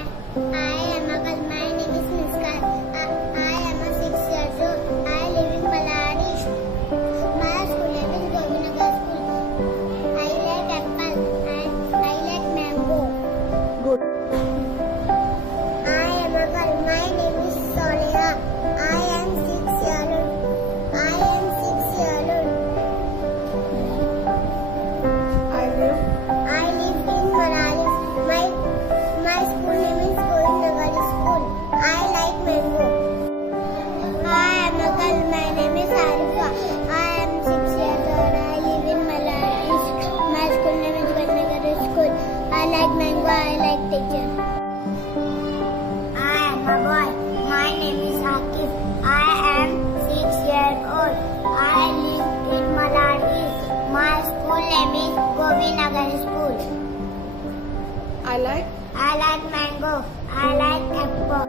I am a girl. My name is Miskal. I am a 6 years old. I live in Maladi. My school name is Govinagar School. I like apple and I like mango. Good. I am a girl. My name is Soleha. I am 6 years old. I am 6 years old. I live. I live in Manali. My school name is Govinagar School. I like mango. I am a girl. My name is Arifa. I am 6 years old. I live in Maladi. My school name is Govinagar School. I like mango. I like teacher. I am a boy. My name is Akif. I am 6 years old. I live in Maladi. My school name is Govinagar School. I like. I like mango. I like apple.